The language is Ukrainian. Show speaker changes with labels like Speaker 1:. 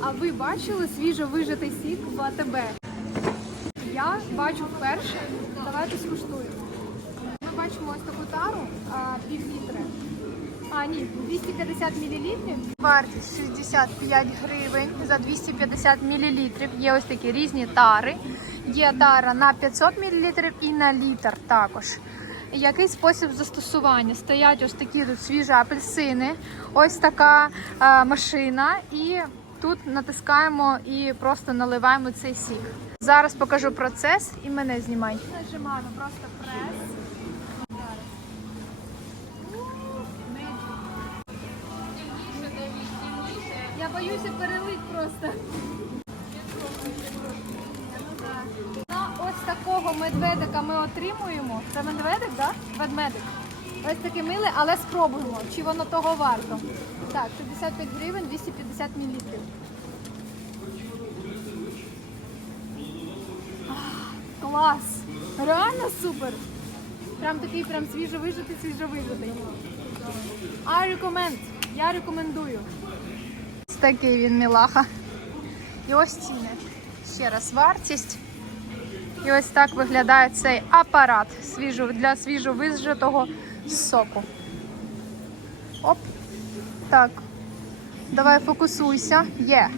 Speaker 1: А ви бачили свіжо вижатий сік в АТБ? Я бачу вперше. Давайте скуштуємо. Ми бачимо ось таку тару а, пів літри. А, ні, 250 мл. Вартість 65 гривень за 250 мл. Є ось такі різні тари. Є тара на 500 мл і на літр також. Який спосіб застосування? Стоять ось такі тут свіжі апельсини, ось така е, машина, і тут натискаємо і просто наливаємо цей сік. Зараз покажу процес і мене знімай. Нажимаємо просто прес. Я боюся перелить просто. На ось такого медведика ми отримуємо. Це медведик, так? Да? Ведмедик. Ось такий милий, але спробуємо, чи воно того варто. Так, 65 гривень, 250 мл. Клас! Реально супер! Прям такий прям свіжовижитий, свіжовижитий. I recommend. Я рекомендую. Ось такий він мілаха. І ось ціни. Ще раз вартість. І ось так виглядає цей апарат для свіжовижатого соку. Оп. Так. Давай фокусуйся. Є.